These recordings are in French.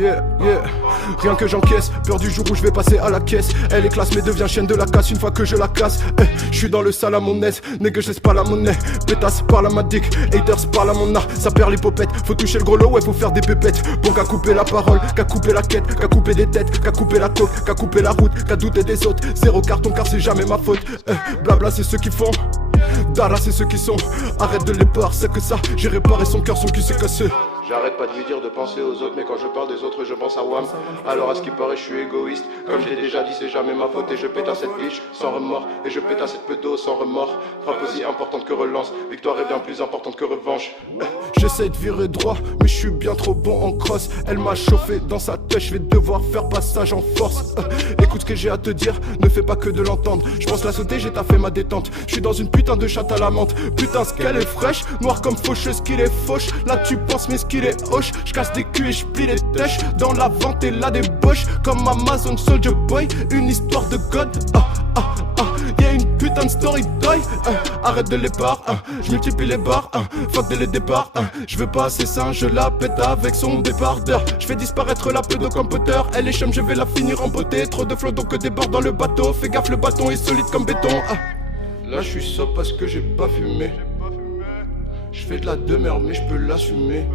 Yeah, yeah. Rien que j'encaisse, peur du jour où je vais passer à la caisse. Elle est classe mais devient chienne de la casse une fois que je la casse. Je suis dans le sale à mon aise, nègre je laisse pas la monnaie. Pétasse parle à ma dick, haters parle à mon art. Ça perd l'hypopète, faut toucher le gros lot, ouais faut faire des pépettes. Bon qu'a coupé la parole, qu'a coupé la quête, qu'a coupé des têtes, qu'a coupé la coque, qu'a coupé la route, qu'a douté des autres. Zéro carton car c'est jamais ma faute. Blabla c'est ceux qui font, Dara c'est ceux qui sont. Arrête de les peurs, c'est que ça, j'ai réparé son cœur, son cul s'est cassé. J'arrête pas de lui dire de penser aux autres, mais quand je parle des autres, je pense à Wam. Alors à ce qui paraît, je suis égoïste. Comme je l'ai déjà dit, c'est jamais ma faute. Et je pète à cette biche sans remords. Et je pète à cette peu d'eau sans remords. Frappe aussi importante que relance. Victoire est bien plus importante que revanche. J'essaie de virer droit, mais je suis bien trop bon en crosse. Elle m'a chauffé dans sa tête, je vais devoir faire passage en force. Écoute ce que j'ai à te dire, ne fais pas que de l'entendre. Je pense la sauter, j'ai taffé ma détente. Je suis dans une putain de chatte à la menthe. Putain, ce qu'elle est fraîche, noire comme faucheuse qu'il est fauche. Là tu penses, mais ce qu'il est hoche. Je casse des culs et je plie les tèches. Dans la vente et la débauche. Comme Amazon Soldier Boy, une histoire de God. Y'a une putain de story d'oeil. Arrête de les barres, je multiplie les barres. Fuck dès les départs, je veux pas assez sain, je la pète avec son débardeur. Je fais disparaître la peau comme Potter. Elle est chum, je vais la finir en beauté. Trop de flots donc que déborde dans le bateau. Fais gaffe, le bâton est solide comme béton. Là je suis sobre parce que j'ai pas fumé. Je fais de la demeure mais je peux l'assumer.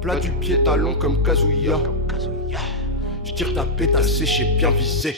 Plat du pied talon comme Kazuya. Je tire ta pétasse séchée bien visée.